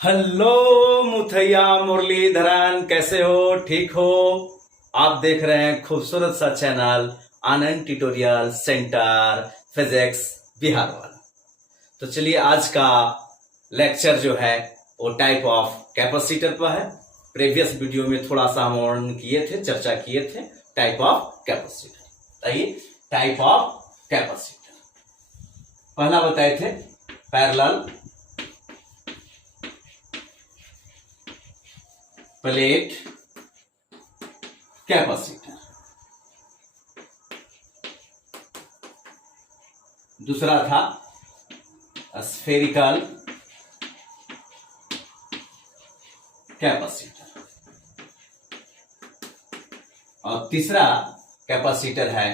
Hello Muttiah Muraleedharan, कैसे हो? ठीक हो? आप देख रहे हैं खूबसूरत सा चैनल आनंद ट्यूटोरियल सेंटर फिजिक्स बिहार वाला। तो चलिए, आज का लेक्चर जो है वो टाइप ऑफ कैपेसिटर पर है। प्रीवियस वीडियो में थोड़ा सा हम वर्णन किए थे, चर्चा किए थे टाइप ऑफ कैपेसिटर। आइए, टाइप ऑफ कैपेसिटर पहला बताए थे पैरेलल प्लेट कैपेसिटर, दूसरा था स्फेरिकल कैपेसिटर और तीसरा कैपेसिटर है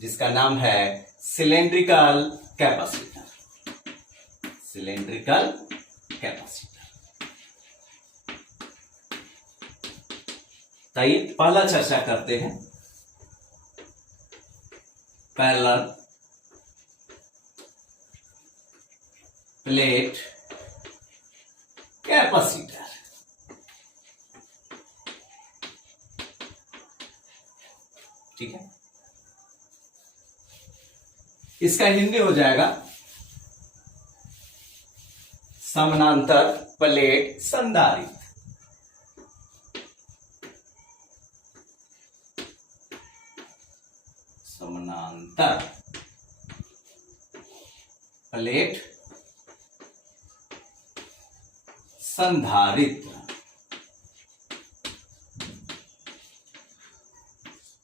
जिसका नाम है सिलेंड्रिकल कैपेसिटर। Cylindrical capacitor. आइए पहला चर्चा करते हैं पैरेलल प्लेट कैपेसिटर। ठीक है, इसका हिंदी हो जाएगा समानांतर प्लेट संधारित्र। समानांतर प्लेट संधारित्र।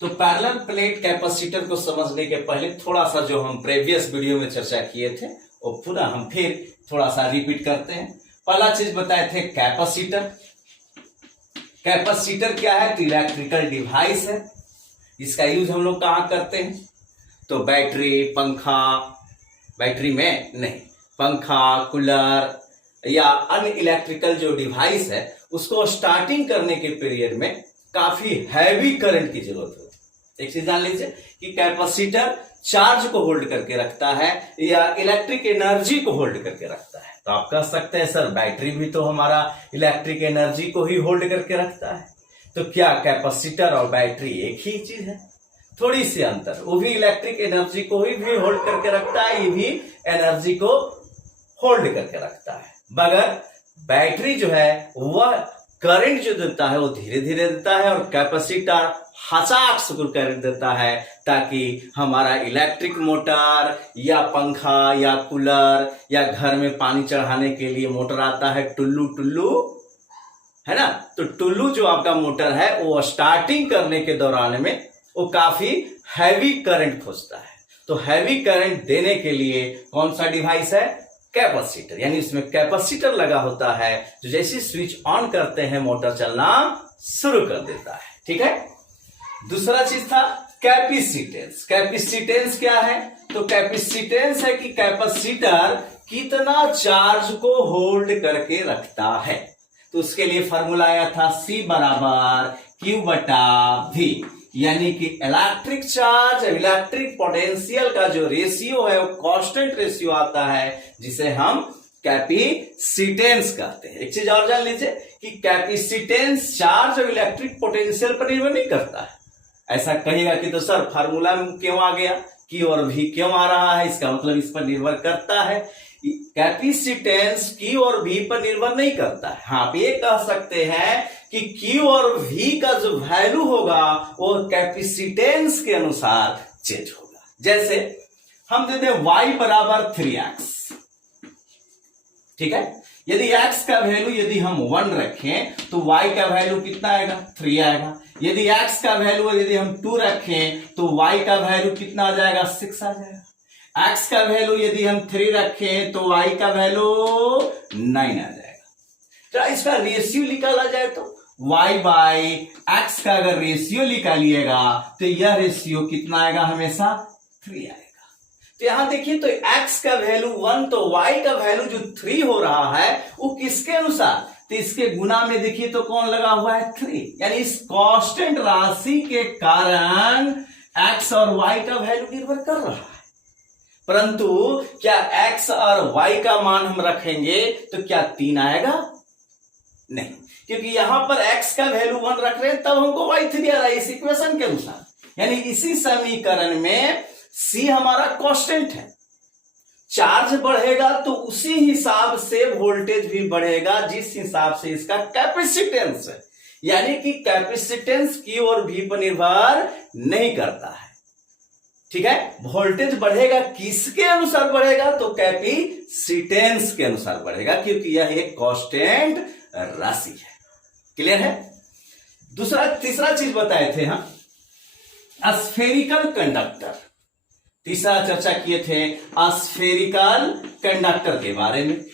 तो पैरेलल प्लेट कैपेसिटर को समझने के पहले थोड़ा सा जो हम प्रीवियस वीडियो में चर्चा किए थे वो पुनः हम फिर थोड़ा सा रिपीट करते हैं। पहला चीज बताए थे कैपेसिटर। कैपेसिटर क्या है? तो इलेक्ट्रिकल डिवाइस है। इसका यूज हम लोग कहां करते हैं? तो बैटरी, पंखा, बैटरी में नहीं, पंखा, कूलर या अन्य इलेक्ट्रिकल जो डिवाइस है उसको स्टार्टिंग करने के पीरियड में काफी हैवी करंट की जरूरत होती है। एक चीज जान लीजिए कि कैपेसिटर चार्ज को होल्ड करके रखता है या इलेक्ट्रिक एनर्जी को होल्ड करके रखता है। तो आप कह सकते हैं सर बैटरी भी तो हमारा इलेक्ट्रिक एनर्जी को ही होल्ड करके रखता है। तो क्या कैपेसिटर और बैटरी एक ही चीज है? थोड़ी सी अंतर। वो भी इलेक्ट्रिक एनर्जी को ही भी होल्ड करके रखता है, ये भी एनर्जी को होल्ड करके रखता है, मगर बैटरी जो है वह करंट जो देता है वो धीरे धीरे देता है और कैपेसिटर हचाक से करंट देता है, ताकि हमारा इलेक्ट्रिक मोटर या पंखा या कूलर या घर में पानी चढ़ाने के लिए मोटर आता है टुल्लू टुल्लू, है ना। तो टुल्लू जो आपका मोटर है वो स्टार्टिंग करने के दौरान में वो काफी हैवी करंट खोजता है। तो हैवी करंट देने के लिए कौन सा डिवाइस है? कैपेसिटर। यानी इसमें कैपेसिटर लगा होता है जो जैसे स्विच ऑन करते हैं मोटर चलना शुरू कर देता है। ठीक है, दूसरा चीज था कैपेसिटेंस। कैपेसिटेंस क्या है? तो कैपेसिटेंस है कि कैपेसिटर कितना चार्ज को होल्ड करके रखता है। तो उसके लिए फॉर्मूला आया था C बराबर Q/V, यानी कि इलेक्ट्रिक चार्ज इलेक्ट्रिक पोटेंशियल का जो रेशियो है वो कांस्टेंट रेशियो आता है जिसे हम कैपेसिटेंस कहते हैं। एक चीज और जान लीजिए कि कैपेसिटेंस चार्ज और इलेक्ट्रिक पोटेंशियल पर निर्भर नहीं करता है। ऐसा कहेगा कि तो सर फार्मूला में क्यों आ गया, Q और V क्यों आ रहा है? इसका मतलब इस पर निर्भर करता है। कैपेसिटेंस Q और V पर निर्भर नहीं करता है। हाँ, आप ये कह सकते हैं कि Q और V का जो वैल्यू होगा वो कैपेसिटेंस के अनुसार चेंज होगा। जैसे हम दे दें y बराबर 3x, ठीक है। यदि x का वैल्यू यदि हम 1 रखें तो y का वैल्यू कितना आएगा? 3 आएगा। यदि x का वैल्यू यदि हम 2 रखें तो y का वैल्यू कितना आ जाएगा? 6 आ जाएगा। x का वैल्यू यदि हम 3 रखें तो y का वैल्यू 9 आ जाएगा। तो इसका रेशियो निकाला जाए तो y/x का अगर रेशियो निकालिएगा तो यह रेशियो कितना आएगा? हमेशा 3 आएगा। तो यहां देखिए, तो x का वैल्यू 1 तो y का वैल्यू जो 3 हो रहा है वो किसके अनुसार? तो इसके गुना में देखिए तो कौन लगा हुआ है? 3। यानी इस कांस्टेंट राशि के कारण x और y का वैल्यू निर्भर कर रहा है। परंतु क्या x और y का मान हम रखेंगे तो क्या 3 आएगा? नहीं, क्योंकि यहां पर x का वैल्यू 1 रख रहे हैं, तब हमको y3 आ रहा है इस इक्वेशन के अनुसार। यानी इसी समीकरण में c हमारा कांस्टेंट है। चार्ज बढ़ेगा तो उसी हिसाब से वोल्टेज भी बढ़ेगा जिस हिसाब से इसका कैपेसिटेंस है। यानी कि कैपेसिटेंस की और भी पर निर्भर नहीं करता है। ठीक है, वोल्टेज बढ़ेगा किसके अनुसार बढ़ेगा? तो कैपेसिटेंस के अनुसार बढ़ेगा, क्योंकि यह एक कांस्टेंट राशि है। क्लियर है? तीसरा चीज बताए थे हम, स्फेरिकल कंडक्टर। तीसरा चर्चा किए थे स्फेरिकल कंडक्टर के बारे में,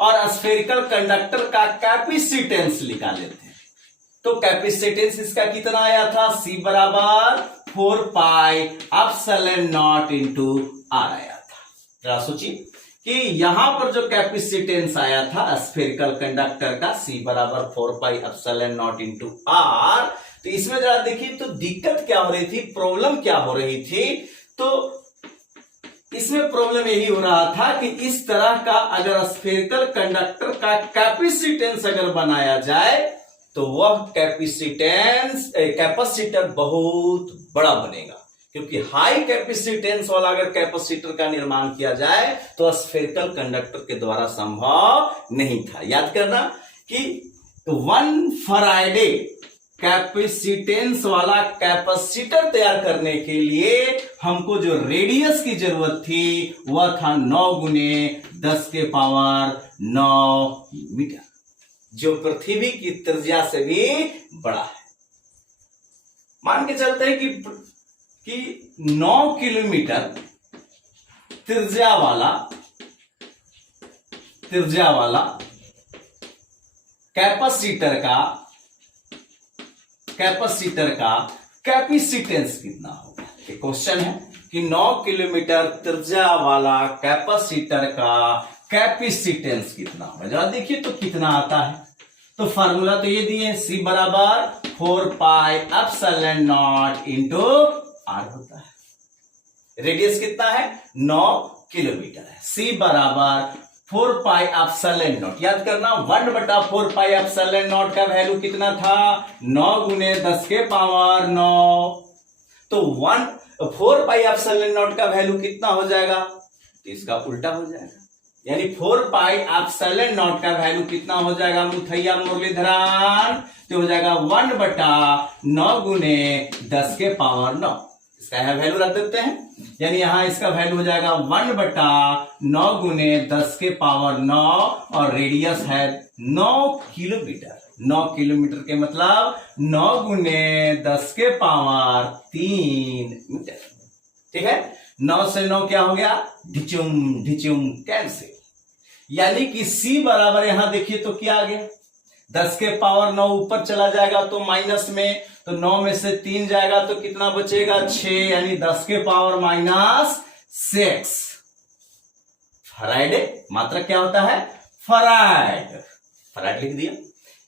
और स्फेरिकल कंडक्टर का कैपेसिटेंस निकाले थे। तो कैपेसिटेंस इसका कितना आया था? C बराबर 4 pi epsilon not into r आया था। जरा सोचिए कि यहां पर जो कैपेसिटेंस आया था स्फेरिकल कंडक्टर का C बराबर 4 pi epsilon not into r, तो इसमें जरा देखिए तो दिक्कत क्या हो रही थी, प्रॉब्लम क्या हो रही थी। तो इसमें प्रॉब्लम यही हो रहा था कि इस तरह का अगर स्फेरिकल कंडक्टर का कैपेसिटेंस अगर बनाया जाए तो वह कैपेसिटर बहुत बड़ा बनेगा, क्योंकि हाई कैपेसिटेंस वाला अगर कैपेसिटर का निर्माण किया जाए तो स्फेरिकल कंडक्टर के द्वारा संभव नहीं था। याद करना कि 1 फराडे कैपेसिटेंस वाला कैपेसिटर तैयार करने के लिए हमको जो रेडियस की जरूरत थी वह था 9 गुने 10 के पावर 9 मीटर, जो पृथ्वी की त्रिज्या से भी बड़ा है। मान के चलते हैं कि 9 किलोमीटर त्रिज्या वाला कैपेसिटर का कैपेसिटेंस कितना होगा? ये क्वेश्चन है कि 9 किलोमीटर त्रिज्या वाला कैपेसिटर का कैपेसिटेंस कितना होगा। जरा देखिए तो कितना आता है। तो फार्मूला तो ये दिए, C बराबर 4 pi epsilon not into r होता है। रेडियस कितना है? 9 किलोमीटर है। C बराबर 4 पाई एप्सिलॉन नॉट। याद करना 1/4 पाई एप्सिलॉन नॉट का वैल्यू कितना था? 9 गुने 10 के पावर 9। तो 4 पाई एप्सिलॉन नॉट का वैल्यू कितना हो जाएगा? तो इसका उल्टा हो जाएगा, यानी 4 पाई एप्सिलॉन नॉट का वैल्यू कितना हो जाएगा मुथैया मुरलीधरन? तो हो जाएगा 1/9 गुने 10 के पावर 9। इसका यहां वैल्यू रख देते हैं, यानी यहां इसका वैल्यू हो जाएगा 1/9 गुने 10 के पावर 9, और रेडियस है 9 किलोमीटर। 9 किलोमीटर के मतलब 9 गुने 10 के पावर 3 मीटर। ठीक है, 9 से 9 क्या हो गया? ढिचुम कैंसिल। यानी कि C बराबर यहां देखिए तो क्या आ गया? 10 के पावर 9 ऊपर चला जाएगा तो माइनस में, तो 9 में से 3 जाएगा तो कितना बचेगा? 6, यानी 10 के पावर -6 फराड। मात्रा क्या होता है? फराड लिख दिया।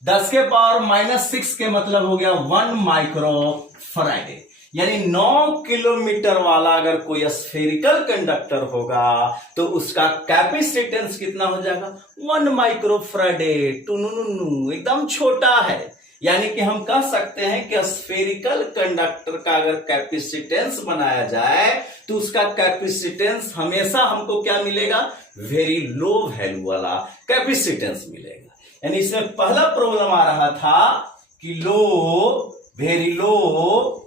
10 के पावर -6 के मतलब हो गया 1 माइक्रो फराड। यानी 9 किलोमीटर वाला अगर कोई स्फेरिकल कंडक्टर होगा तो उसका कैपेसिटेंस कितना हो जाएगा? 1 माइक्रो फराडे। टुनुनुनु एकदम छोटा है। यानी कि हम कह सकते हैं कि स्फेरिकल कंडक्टर का अगर कैपेसिटेंस बनाया जाए तो उसका कैपेसिटेंस हमेशा हमको क्या मिलेगा? वेरी लो वैल्यू वाला कैपेसिटेंस मिलेगा। यानी इसमें पहला प्रॉब्लम आ रहा था कि वेरी लो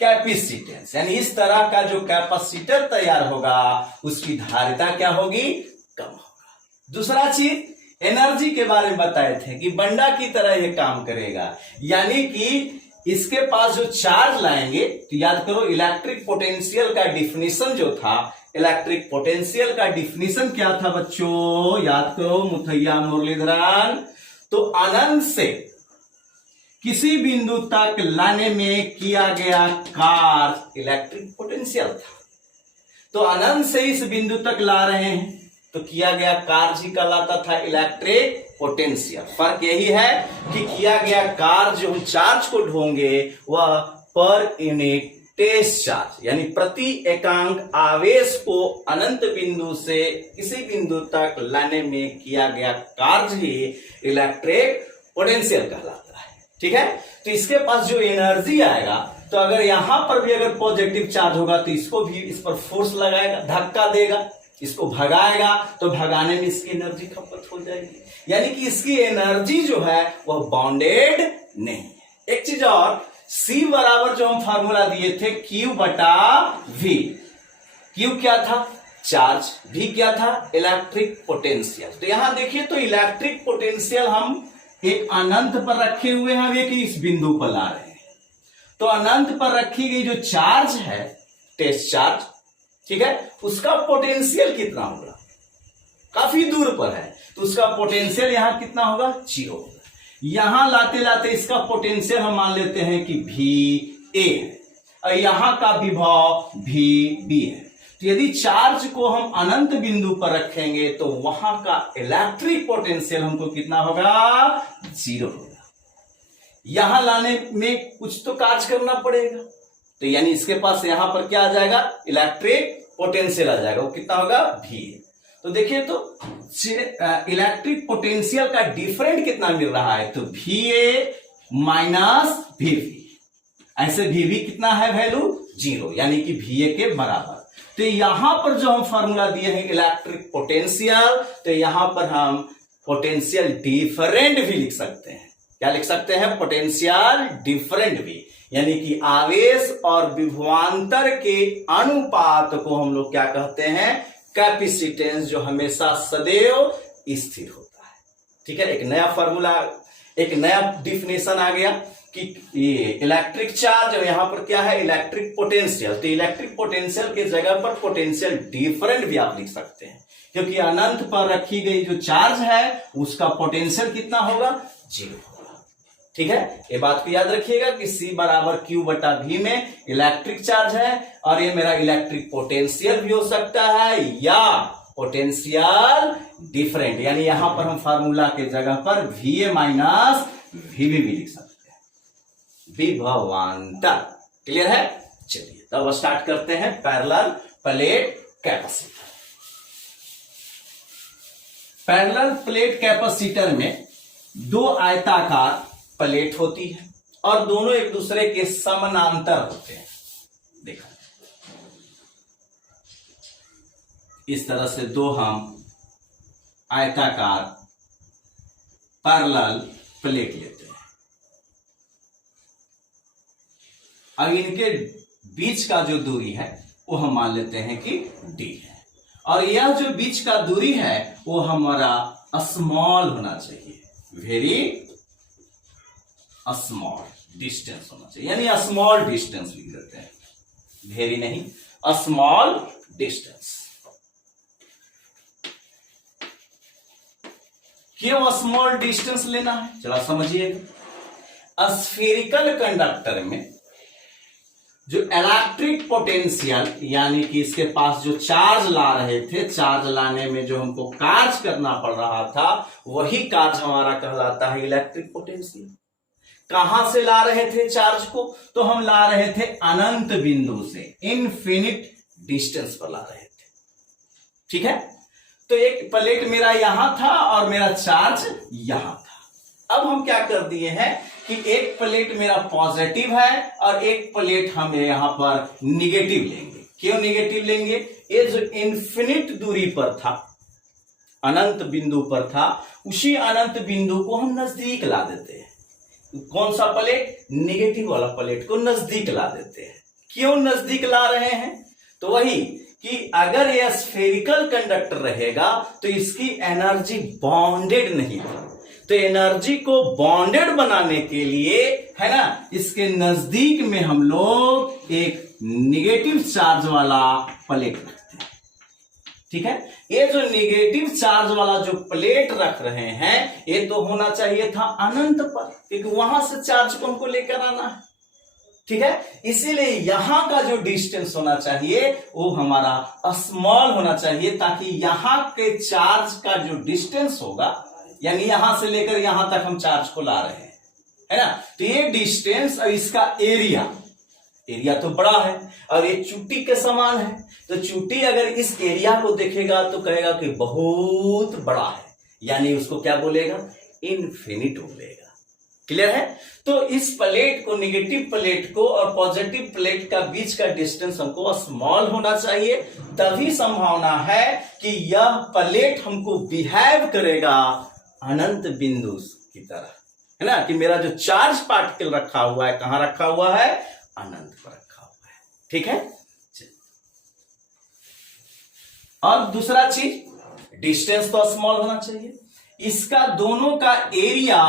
कैपेसिटेंस, यानी इस तरह का जो कैपेसिटर तैयार होगा उसकी धारिता क्या होगी? कम होगा। दूसरा चीज एनर्जी के बारे में बताए थे कि बंडा की तरह यह काम करेगा, यानी कि इसके पास जो चार्ज लाएंगे, तो याद करो इलेक्ट्रिक पोटेंशियल का डिफिनीशन जो था, इलेक्ट्रिक पोटेंशियल का डिफिनीशन क्या था बच्चों? याद करो मुथैया मुरलीधरन। तो अनंत से किसी बिंदु तक लाने में किया गया कार्य इलेक्ट्रिक पोटेंशियल था। तो अनंत से इस बिंदु तक ला रहे हैं तो किया गया कार्य ही कहलाता था इलेक्ट्रिक पोटेंशियल। फर्क यही है कि किया गया कार्य जो चार्ज को ढोंगे वह पर यूनिट टेस्ट चार्ज यानी प्रति एकांक आवेश को अनंत बिंदु से किसी बिंदु तक लाने में किया गया कार्य ही इलेक्ट्रिक पोटेंशियल कहलाता है। ठीक है, तो इसके पास जो एनर्जी आएगा, तो अगर यहां पर भी अगर पॉजिटिव चार्ज होगा तो इसको भी इस पर फोर्स लगाएगा, धक्का देगा, इसको भगाएगा, तो भगाने में इसकी एनर्जी खपत हो जाएगी, यानी कि इसकी एनर्जी जो है वह बाउंडेड नहीं है। एक चीज और, C बराबर जो हम फार्मूला दिए थे Q बटा V, Q क्या था? चार्ज, V क्या था? Electric potential. तो यहां देखिए तो इलेक्ट्रिक पोटेंशियल हम एक अनंत पर रखे हुए हैं, एक इस बिंदु पर ला रहे हैं। तो अनंत पर रखी गई जो चार्ज है, टेस्ट चार्ज, ठीक है, उसका पोटेंशियल कितना होगा? काफी दूर पर है, तो उसका पोटेंशियल यहां कितना होगा? 0 होगा। यहां लाते लाते इसका पोटेंशियल हम मान लेते हैं कि VA है और यहां का विभव VB है। तो यदि चार्ज को हम अनंत बिंदु पर रखेंगे तो वहां का इलेक्ट्रिक पोटेंशियल हमको कितना होगा? 0 होगा। यहां लाने में कुछ तो कार्य करना पड़ेगा, तो यानी इसके पास यहां पर क्या आ जाएगा? इलेक्ट्रिक पोटेंशियल आ जाएगा, वो कितना होगा? VA। तो देखिए तो इलेक्ट्रिक पोटेंशियल का डिफरेंट कितना मिल रहा है? तो VA माइनस VB, ऐसे VB कितना है वैल्यू? 0, यानी कि VA के बराबर। तो यहां पर जो हम फॉर्मूला दिए हैं इलेक्ट्रिक पोटेंशियल, तो यहां पर हम पोटेंशियल डिफरेंट भी लिख सकते हैं। क्या लिख सकते हैं? पोटेंशियल डिफरेंट भी, यानी कि आवेश और विभवांतर के अनुपात को हम लोग क्या कहते हैं? कैपेसिटेंस, जो हमेशा सदैव स्थिर होता है। ठीक है, एक नया फॉर्मूला, एक नया डिफिनेशन आ गया कि ये इलेक्ट्रिक चार्ज और यहां पर क्या है? Electric potential. तो इलेक्ट्रिक पोटेंशियल के जगह पर पोटेंशियल डिफरेंट भी आप लिख सकते हैं, क्योंकि अनंत पर रखी गई जो चार्ज है उसका पोटेंशियल कितना होगा? 0 होगा। ठीक है, ये बात को याद रखिएगा कि C बराबर Q बटा V में इलेक्ट्रिक चार्ज है और ये मेरा इलेक्ट्रिक पोटेंशियल भी हो सकता है या पोटेंशियल डिफरेंट, यानी यहां पर हम फार्मूला के जगह पर VA माइनस VB भी लिख सकते हैं, विभवांतर। क्लियर है? चलिए तब स्टार्ट करते हैं parallel plate capacitor. Parallel plate capacitor में दो आयताकार प्लेट होती है और दोनों एक दूसरे के समानांतर होते हैं। देखा, इस तरह से दो हम आयताकार पैरेलल प्लेट लेते हैं। अब इनके बीच का जो दूरी है वो हम मान लेते हैं कि D है, और यह जो बीच का दूरी है वो हमारा स्मॉल होना चाहिए, वेरी स्मॉल डिस्टेंस होना चाहिए, यानी स्मॉल डिस्टेंस लिख देते हैं, वेरी नहीं, स्मॉल डिस्टेंस। क्यों स्मॉल डिस्टेंस लेना है? चलो समझिएगा। स्फेरिकल कंडक्टर में जो इलेक्ट्रिक पोटेंशियल, यानी कि इसके पास जो चार्ज ला रहे थे, चार्ज लाने में जो हमको कार्य करना पड़ रहा था, वही कार्य हमारा कहलाता है इलेक्ट्रिक पोटेंशियल। कहां से ला रहे थे चार्ज को? तो हम ला रहे थे अनंत बिंदु से, इनफिनिट डिस्टेंस पर ला रहे थे। ठीक है, तो एक प्लेट मेरा यहां था और मेरा चार्ज यहां था। अब हम क्या कर दिए हैं कि एक प्लेट मेरा पॉजिटिव है और एक प्लेट हम यहां पर निगेटिव लेंगे। क्यों निगेटिव लेंगे? ये जो इनफिनिट दूरी पर था, अनंत बिंदु पर था, उसी अनंत बिंदु को हम नजदीक ला देते हैं। कौन सा प्लेट? निगेटिव वाला प्लेट को नजदीक ला देते हैं। क्यों नजदीक ला रहे हैं? तो वही कि अगर यह स्फेरिकल कंडक्टर रहेगा तो इसकी एनर्जी बॉन्डेड नहीं है, तो एनर्जी को बॉन्डेड बनाने के लिए, है ना, इसके नजदीक में हम लोग एक निगेटिव चार्ज वाला प्लेट रखते हैं। ठीक है, ये जो निगेटिव चार्ज वाला जो प्लेट रख रहे हैं, ये तो होना चाहिए था अनंत पर, क्योंकि वहां से चार्ज को हमको लेकर आना है। ठीक है, इसीलिए यहां का जो डिस्टेंस होना चाहिए वो हमारा स्मॉल होना चाहिए, ताकि यहां के चार्ज का जो डिस्टेंस होगा, यानी यहां से लेकर यहां तक हम चार्ज को ला रहे हैं, है ना, तो ये डिस्टेंस और इसका एरिया, एरिया तो बड़ा है और ये चुट्टी के समान है, तो चुट्टी अगर इस एरिया को देखेगा तो कहेगा कि बहुत बड़ा है, यानी उसको क्या बोलेगा, इन्फिनिट बोलेगा। क्लियर है। तो इस प्लेट को, निगेटिव प्लेट को और पॉजिटिव प्लेट का बीच का डिस्टेंस हमको स्मॉल होना चाहिए, तभी संभावना है कि यह प्लेट हमको बिहेव करेगा अनंत बिंदु की तरह, है ना, कि मेरा जो चार्ज पार्टिकल रखा हुआ है कहां रखा हुआ है, अनंत पर रखा हुआ है। ठीक है। और दूसरा चीज, डिस्टेंस तो स्मॉल होना चाहिए, इसका दोनों का एरिया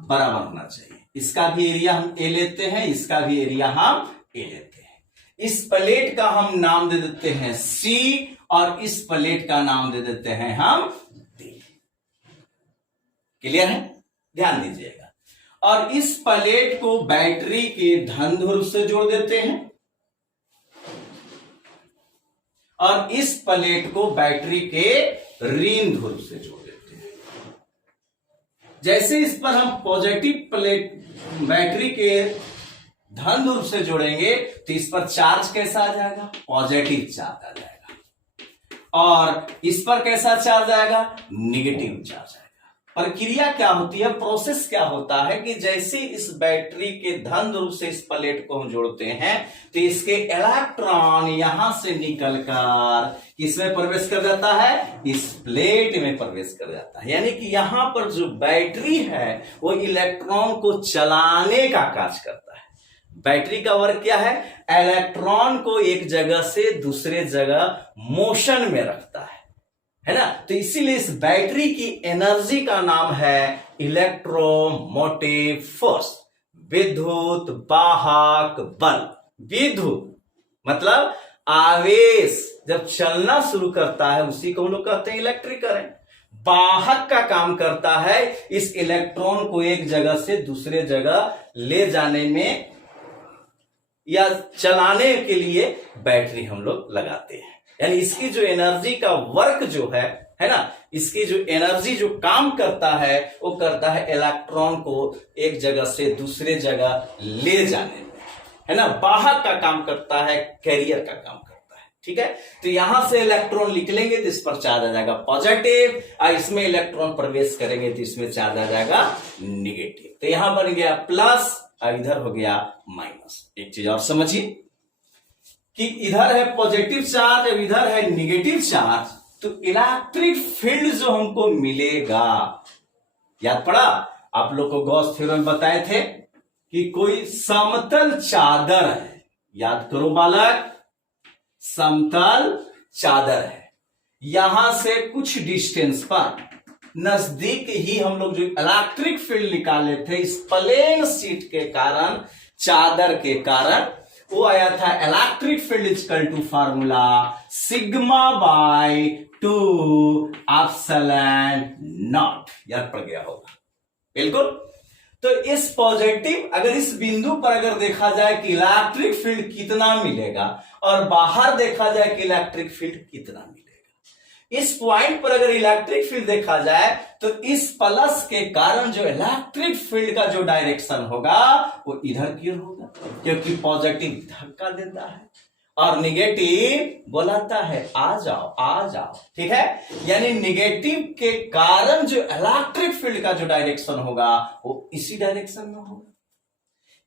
बराबर होना चाहिए। इसका भी एरिया हम ए लेते हैं, इसका भी एरिया हम ए लेते हैं। इस प्लेट का हम नाम दे देते हैं सी और इस प्लेट का नाम दे देते हैं हम डी। क्लियर है, ध्यान दीजिएगा। और इस प्लेट को बैटरी के धन ध्रुव से जोड़ देते हैं और इस प्लेट को बैटरी के ऋण ध्रुव से जोड़ देते हैं। जैसे इस पर हम पॉजिटिव प्लेट बैटरी के धन ध्रुव से जोड़ेंगे तो इस पर चार्ज कैसा आ जाएगा, पॉजिटिव चार्ज आ जाएगा, और इस पर कैसा चार्ज आएगा, निगेटिव चार्ज आएगा। प्रक्रिया क्या होती है, प्रोसेस क्या होता है कि जैसे इस बैटरी के धन ध्रुव से इस प्लेट को हम जोड़ते हैं तो इसके इलेक्ट्रॉन यहां से निकलकर किसमें प्रवेश कर जाता है, इस प्लेट में प्रवेश कर जाता है। यानी कि यहां पर जो बैटरी है वो इलेक्ट्रॉन को चलाने का कार्य करता है। बैटरी का वर्क क्या है, इलेक्ट्रॉन को एक जगह से दूसरे जगह मोशन में रखता है ना। तो इसीलिए इस बैटरी की एनर्जी का नाम है इलेक्ट्रोमोटिव फोर्स, विद्युत वाहक बल। विद्युत मतलब आवेश जब चलना शुरू करता है उसी को हम लोग कहते हैं इलेक्ट्रिक करंट। वाहक का काम करता है इस इलेक्ट्रॉन को एक जगह से दूसरे जगह ले जाने में या चलाने के लिए बैटरी हम लोग लगाते हैं। यानी इसकी जो एनर्जी का वर्क जो है ना, इसकी जो एनर्जी जो काम करता है वो करता है इलेक्ट्रॉन को एक जगह से दूसरे जगह ले जाने में, है ना। वाहक का काम करता है, कैरियर का काम करता है। ठीक है। तो यहां से इलेक्ट्रॉन निकलेंगे तो इस पर चार्ज आ जाएगा पॉजिटिव, और इसमें इलेक्ट्रॉन प्रवेश करेंगे तो इसमें चार्ज आ जाएगा निगेटिव। तो यहां बन गया प्लस और इधर हो गया माइनस। एक चीज और समझिए कि इधर है पॉजिटिव चार्ज और इधर है निगेटिव चार्ज, तो इलेक्ट्रिक फील्ड जो हमको मिलेगा, याद पड़ा आप लोग को गॉस थ्योरम बताए थे कि कोई समतल चादर है, याद करो बालक, समतल चादर है, यहां से कुछ डिस्टेंस पर नजदीक ही हम लोग जो इलेक्ट्रिक फील्ड निकाले थे इस प्लेन शीट के कारण, चादर के कारण, वो आया था electric field equal to formula sigma by 2 epsilon not. याद पड़ गया होगा बिल्कुल। तो इस पॉजिटिव, अगर इस बिंदु पर अगर देखा जाए कि इलेक्ट्रिक फील्ड कितना मिलेगा और बाहर देखा जाए कि इलेक्ट्रिक फील्ड कितना मिलेगा, इस पॉइंट पर अगर इलेक्ट्रिक फील्ड देखा जाए तो इस प्लस के कारण जो इलेक्ट्रिक फील्ड का जो डायरेक्शन होगा वो इधर की ओर होगा, क्योंकि पॉजिटिव धक्का देता है और निगेटिव बुलाता है आ जाओ आ जाओ। ठीक है। यानी निगेटिव के कारण जो इलेक्ट्रिक फील्ड का जो डायरेक्शन होगा वो इसी डायरेक्शन में होगा।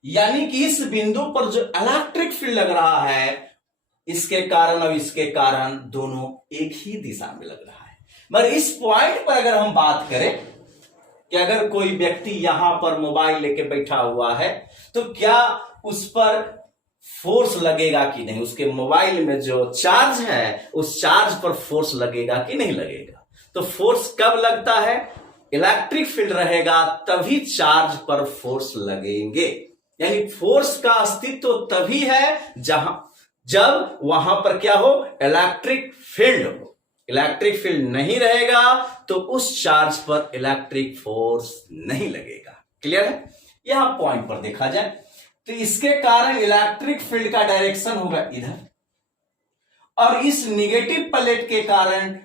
यानी कि इस बिंदु पर जो इलेक्ट्रिक फील्ड लग रहा है इसके कारण और इसके कारण दोनों एक ही दिशा में लग रहा है। मगर इस पॉइंट पर अगर हम बात करें कि अगर कोई व्यक्ति यहां पर मोबाइल लेके बैठा हुआ है तो क्या उस पर फोर्स लगेगा कि नहीं, उसके मोबाइल में जो चार्ज है उस चार्ज पर फोर्स लगेगा कि नहीं लगेगा। तो फोर्स कब लगता है, इलेक्ट्रिक फील्ड रहेगा तभी चार्ज पर फोर्स लगेंगे। यानी फोर्स का अस्तित्व तभी है जब वहां पर क्या हो, इलेक्ट्रिक फील्ड हो। इलेक्ट्रिक फील्ड नहीं रहेगा तो उस चार्ज पर इलेक्ट्रिक फोर्स नहीं लगेगा। क्लियर है। यहां पॉइंट पर देखा जाए तो इसके कारण इलेक्ट्रिक फील्ड का डायरेक्शन होगा इधर, और इस निगेटिव प्लेट के कारण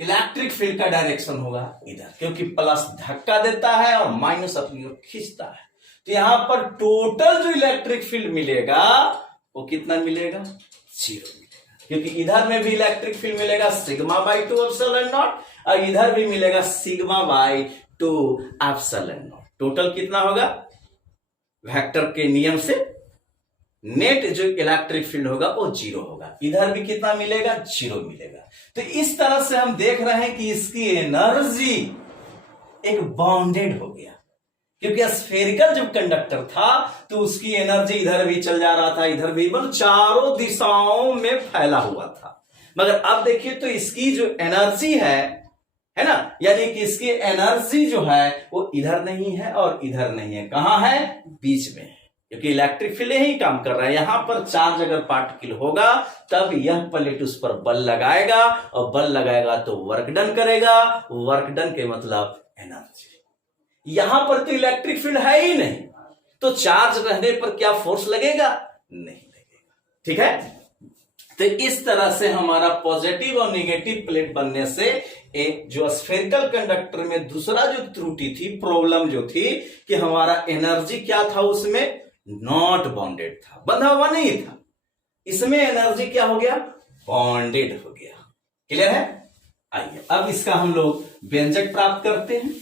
इलेक्ट्रिक फील्ड का डायरेक्शन होगा इधर, क्योंकि प्लस धक्का देता है और माइनस अपनी ओर खींचता है। तो यहां पर टोटल जो इलेक्ट्रिक फील्ड मिलेगा वो कितना मिलेगा, 0 मिलेगा, क्योंकि इधर में भी इलेक्ट्रिक फील्ड मिलेगा सिग्मा बाई 2 एप्सिलॉन नॉट और इधर भी मिलेगा sigma by 2 epsilon not. Total कितना होगा, वेक्टर के नियम से नेट जो इलेक्ट्रिक फील्ड होगा वो 0 होगा, इधर भी कितना मिलेगा, 0 मिलेगा। तो इस तरह से हम देख रहे हैं कि इसकी एनर्जी एक बाउंडेड हो गया, क्योंकि स्फेरिकल जब कंडक्टर था तो उसकी एनर्जी इधर भी चल जा रहा था, इधर भी, मतलब चारों दिशाओं में फैला हुआ था। मगर अब देखिए तो इसकी जो एनर्जी है ना, यानी कि इसकी एनर्जी जो है वो इधर नहीं है और इधर नहीं है, कहां है, बीच में है, क्योंकि इलेक्ट्रिक फील्ड ही काम कर रहा है। यहां पर चार्ज अगर पार्टिकल होगा तब यह प्लेट उस पर बल लगाएगा और बल लगाएगा तो वर्क डन करेगा, वर्क डन के मतलब एनर्जी। यहां पर तो इलेक्ट्रिक फील्ड है ही नहीं, तो चार्ज रहने पर क्या फोर्स लगेगा, नहीं लगेगा। ठीक है, तो इस तरह से हमारा पॉजिटिव और नेगेटिव प्लेट बनने से एक जो स्फेरिकल कंडक्टर में दूसरा जो त्रुटि थी, प्रॉब्लम जो थी कि हमारा एनर्जी क्या था, उसमें नॉट बॉन्डेड था, बंधा हुआ नहीं था। इसमें एनर्जी क्या हो गया, बॉन्डेड हो गया। क्लियर है? आइए अब इसका हम लोग व्यंजक प्राप्त करते हैं।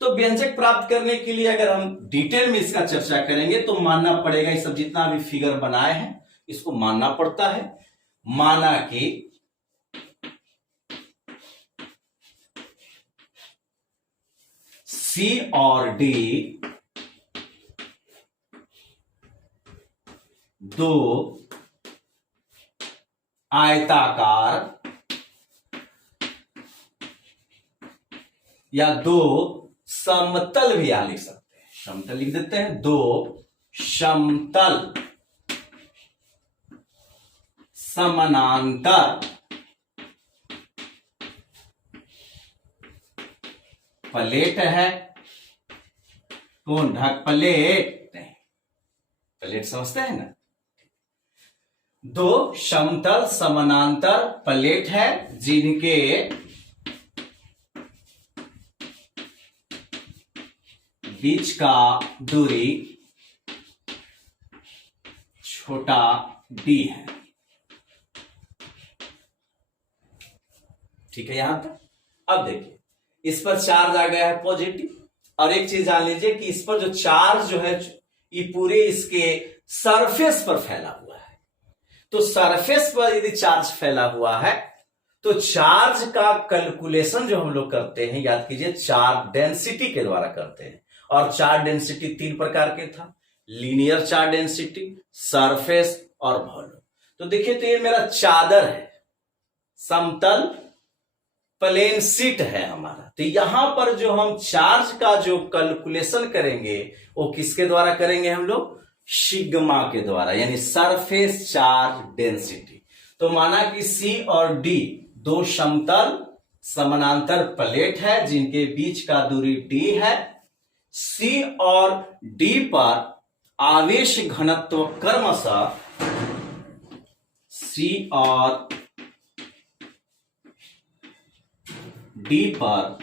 तो व्यंजक प्राप्त करने के लिए अगर हम डिटेल में इसका चर्चा करेंगे तो मानना पड़ेगा, ये सब जितना भी फिगर बनाए हैं इसको मानना पड़ता है। माना कि सी और डी दो आयताकार या दो समतल भी यहां लिख सकते हैं, समतल लिख देते हैं, दो समतल समानांतर प्लेट है। कौन, ढक प्लेट नहीं, प्लेट समझते हैं ना। दो समतल समानांतर प्लेट है जिनके बीच का दूरी छोटा डी है। ठीक है यहां तक। अब देखिए इस पर चार्ज आ गया है पॉजिटिव, और एक चीज जान लीजिए कि इस पर जो चार्ज जो है ये पूरे इसके सरफेस पर फैला हुआ है। तो सरफेस पर यदि चार्ज फैला हुआ है तो चार्ज का कैलकुलेशन जो हम लोग करते हैं, याद कीजिए, चार्ज डेंसिटी के द्वारा करते हैं। और चार्ज डेंसिटी 3 प्रकार के था, लीनियर चार्ज डेंसिटी, सरफेस और वॉल्यूम। तो देखिए तो ये मेरा चादर है, समतल प्लेन शीट है हमारा। तो यहां पर जो हम चार्ज का जो कैलकुलेशन करेंगे वो किसके द्वारा करेंगे, हम लोग सिग्मा के द्वारा, यानी सरफेस चार्ज डेंसिटी। तो माना कि सी और डी दो समतल समानांतर प्लेट है जिनके बीच का दूरी डी है। सी और डी पर आवेश घनत्व क्रमशः सी और डी पर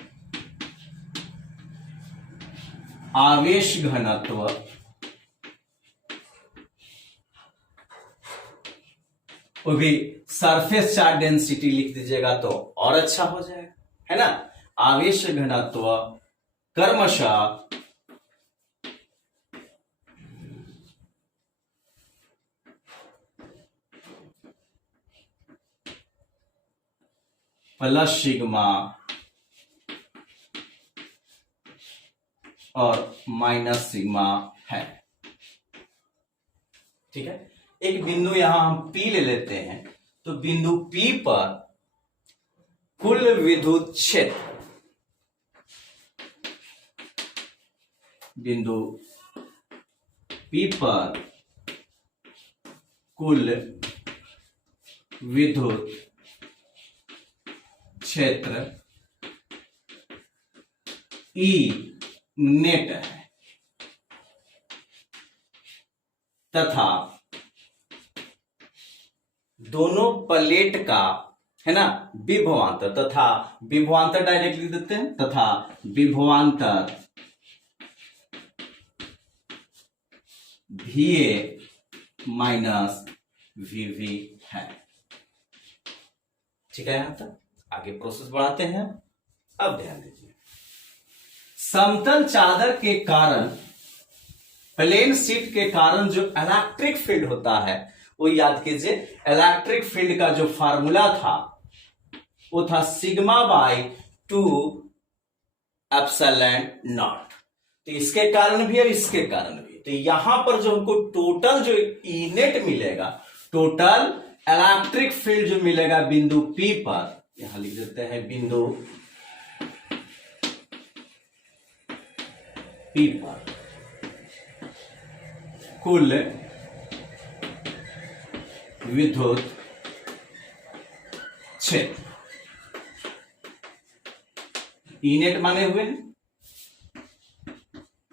आवेश घनत्व वो भी सरफेस चार्ज डेंसिटी लिख दीजिएगा तो और अच्छा हो जाएगा, है ना। आवेश घनत्व क्रमशः प्लस सिग्मा और माइनस सिग्मा है। ठीक है, एक बिंदु यहां हम P ले लेते हैं। तो बिंदु P पर कुल विद्युत क्षेत्र, बिंदु P पर कुल विद्युत क्षेत्र E नेट है तथा दोनों प्लेट का, है ना, विभवांतर, तथा विभवांतर डायरेक्ट लिख देते हैं, तथा विभवांतर VA माइनस VV है। ठीक है, यहां तक आगे प्रोसेस बढ़ाते हैं। अब ध्यान दीजिए, समतल चादर के कारण, प्लेन शीट के कारण जो इलेक्ट्रिक फील्ड होता है वो याद कीजिए, इलेक्ट्रिक फील्ड का जो फार्मूला था वो था सिग्मा बाई 2 एप्सिलॉन नॉट। तो इसके कारण भी और इसके कारण भी, तो यहां पर जो हमको टोटल जो ई नेट मिलेगा, टोटल इलेक्ट्रिक फील्ड जो मिलेगा बिंदु P पर, यहां लिख देते हैं बिंदु P पर, कुल विद्युत क्षेत्र ई नेट माने हुए हैं,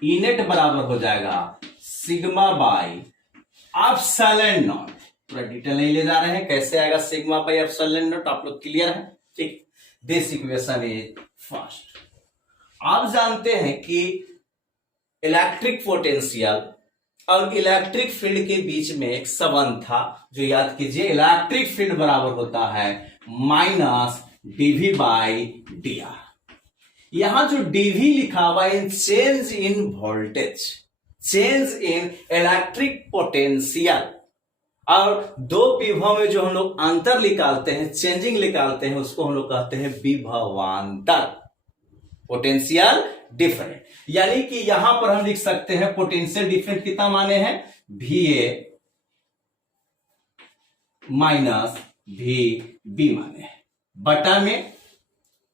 ई नेट बराबर हो जाएगा सिग्मा बाई एप्सिलॉन नॉट। पूरा डिटेल नहीं ले जा रहे हैं, कैसे आएगा सिग्मा बाई एप्सिलॉन नॉट, आप लोग क्लियर है? ठीक, दिस इक्वेशन इज फर्स्ट। आप जानते हैं कि इलेक्ट्रिक पोटेंशियल और इलेक्ट्रिक फील्ड के बीच में एक संबंध था, जो याद कीजिए, इलेक्ट्रिक फील्ड बराबर होता है माइनस dV बाई dr। यहां जो dV लिखा हुआ है, change in voltage, change in electric potential, और दो विभव में जो हम लोग अंतर निकालते हैं, चेंजिंग निकालते हैं, उसको हम लोग कहते हैं विभवांतर, पोटेंशियल डिफरेंट। यानी कि यहां पर हम लिख सकते हैं पोटेंशियल डिफरेंट कितना माने हैं, VA माइनस VB माने हैं, बटा में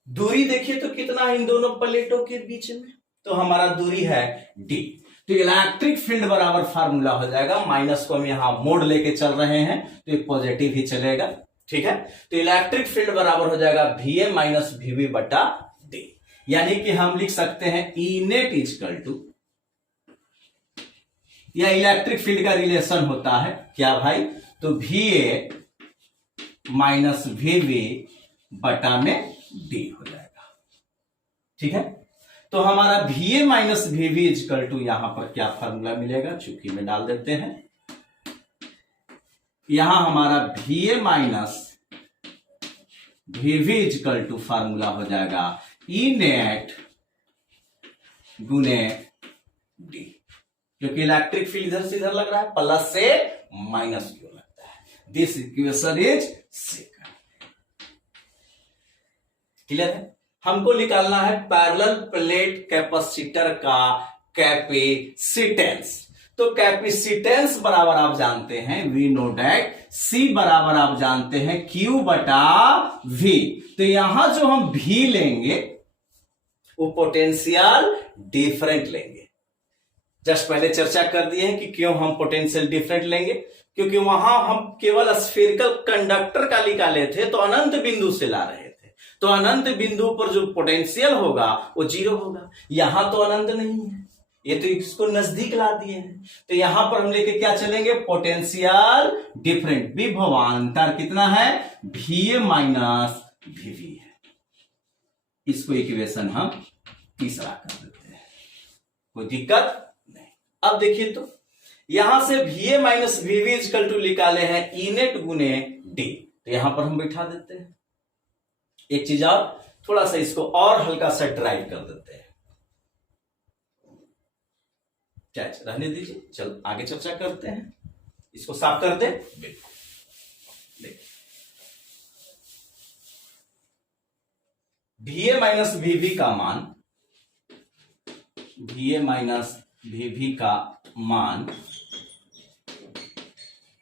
दूरी देखिए तो कितना है इन दोनों प्लेटों के बीच में, तो हमारा दूरी है D। तो इलेक्ट्रिक फील्ड बराबर फार्मूला हो जाएगा, माइनस को हम यहां मोड़ लेके चल रहे हैं तो ये पॉजिटिव ही चलेगा। ठीक है, तो इलेक्ट्रिक फील्ड बराबर हो जाएगा VA माइनस VB बटा D। यानी कि हम लिख सकते हैं E नेट इजकल टू, या इलेक्ट्रिक फील्ड का रिलेशन होता है क्या भाई, तो VA माइनस VB बटा में D हो जाएगा। ठीक है, तो हमारा VA minus VB equal to यहां पर क्या फार्मूला मिलेगा, चूंकि में डाल देते हैं, यहां हमारा VA minus VB equal to formula हो जाएगा E नेट गुने D, क्योंकि इलेक्ट्रिक फील्ड इधर से इधर लग रहा है, प्लस से माइनस क्यों लगता है। This equation is second. Clear है? हमको निकालना है पैरेलल प्लेट कैपेसिटर का कैपेसिटेंस। तो कैपेसिटेंस बराबर आप जानते हैं V नो डैट, C बराबर आप जानते हैं Q बटा V। तो यहां जो हम V लेंगे वो पोटेंशियल डिफरेंट लेंगे। जस्ट पहले चर्चा कर दिए हैं कि क्यों हम पोटेंशियल डिफरेंट लेंगे, क्योंकि वहां हम केवल स्फेरिकल कंडक्टर का निकाले थे तो अनंत बिंदु से ला रहे थे, तो अनंत बिंदु पर जो पोटेंशियल होगा वो जीरो होगा। यहां तो अनंत नहीं है, ये तो इसको नजदीक ला दिए हैं, तो यहां पर हम लेके क्या चलेंगे, पोटेंशियल डिफरेंट, विभवांतर कितना है, VA माइनस VB है। इसको इक्वेशन हम तीसरा कर देते हैं, कोई दिक्कत नहीं। अब देखिए तो यहां से VA minus VB equal to निकाले हैं E नेट गुने D, तो यहां पर हम बैठा देते हैं। एक चीज और, थोड़ा सा इसको और हल्का सा ड्राइव कर देते हैं, क्या रहने दीजिए, चल आगे चर्चा करते हैं। इसको साफ कर दे, बिल्कुल देखिए, VA माइनस VB का मान, VA माइनस VB का मान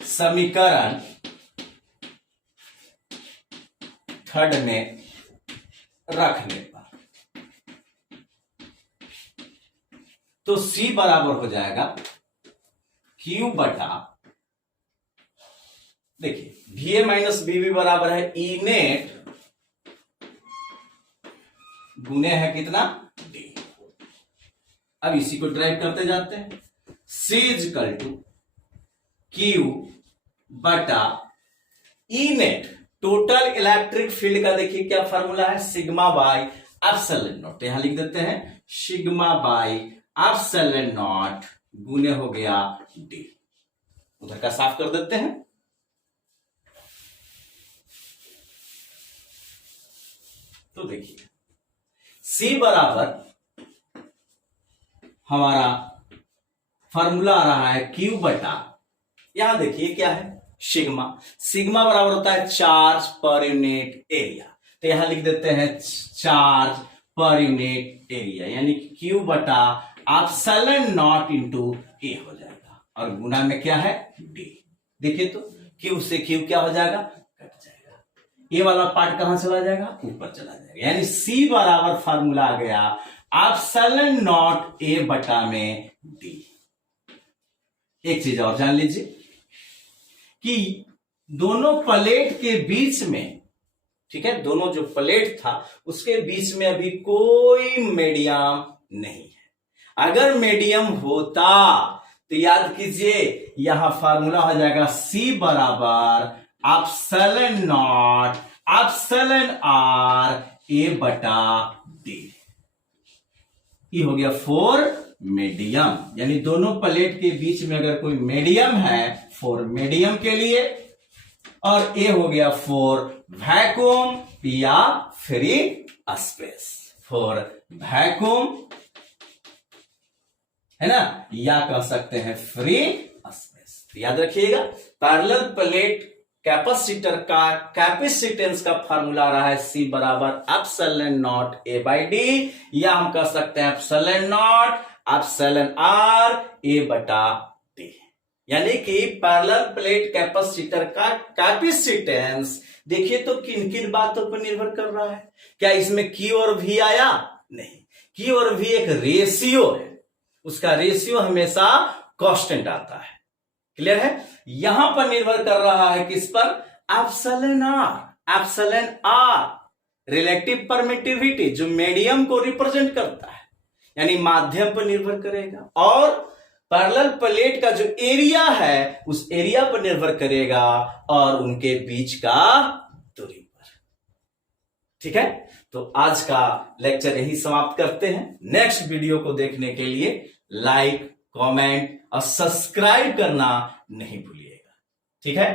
समीकरण थर्ड में रखने पर, तो C बराबर हो जाएगा Q बटा, देखिए VA माइनस VB बराबर है E नेट गुने है कितना, D। अब इसी को ड्राइव करते जाते हैं, C इजकल टू Q बटा E net, total electric field का देखिए क्या फार्मूला है, सिग्मा बाई एप्सिलॉन नॉट। यहां लिख देते हैं सिग्मा बाई एप्सिलॉन नॉट गुने हो गया डी। उधर का साफ कर देते हैं। तो देखिए C बराबर हमारा फॉर्मूला आ रहा है Q बटा, यहां देखिए क्या है, सिग्मा। सिग्मा बराबर होता है चार्ज पर यूनिट एरिया, तो यहां लिख देते हैं चार्ज पर यूनिट एरिया, यानी कि Q बटा एप्सिलॉन नॉट इंटू ए हो जाएगा, और गुना में क्या है डी। देखिए तो Q से Q क्या हो जाएगा, कट जाएगा, ये वाला पार्ट कहां चला जाएगा, ऊपर चला जाएगा, यानी C बराबर फार्मूला आ गया एप्सिलॉन नॉट ए बटा में डी। एक चीज और जान लीजिए कि दोनों प्लेट के बीच में, ठीक है, दोनों जो प्लेट था उसके बीच में अभी कोई मीडियम नहीं है। अगर मीडियम होता तो याद कीजिए यहां फार्मूला हो जाएगा C बराबर epsilon not epsilon R A बटा डी। ये हो गया फॉर मीडियम, यानी दोनों प्लेट के बीच में अगर कोई मीडियम है फॉर मीडियम के लिए, और ए हो गया फॉर वैक्यूम या फ्री स्पेस, फॉर वैक्यूम है ना, या कह सकते हैं फ्री स्पेस। याद रखिएगा पैरेलल प्लेट कैपेसिटर का कैपेसिटेंस का फार्मूला रहा है C बराबर epsilon not a by D, या हम कह सकते हैं epsilon not epsilon R A बटा डी। यानी कि पैरेलल प्लेट कैपेसिटर का कैपेसिटेंस देखिए तो किन किन बातों पर निर्भर कर रहा है। क्या इसमें Q और V आया? नहीं, Q और V एक रेशियो है, उसका रेशियो हमेशा कांस्टेंट आता है। क्लियर है? यहां पर निर्भर कर रहा है किस पर, epsilon r. Epsilon r relative permittivity जो मीडियम को रिप्रेजेंट करता है, यानी माध्यम पर निर्भर करेगा, और पैरेलल प्लेट का जो एरिया है उस एरिया पर निर्भर करेगा और उनके बीच का दूरी पर। ठीक है, तो आज का लेक्चर यही समाप्त करते हैं। नेक्स्ट वीडियो को देखने के लिए लाइक, कमेंट और सब्सक्राइब करना नहीं भूलिएगा। ठीक है।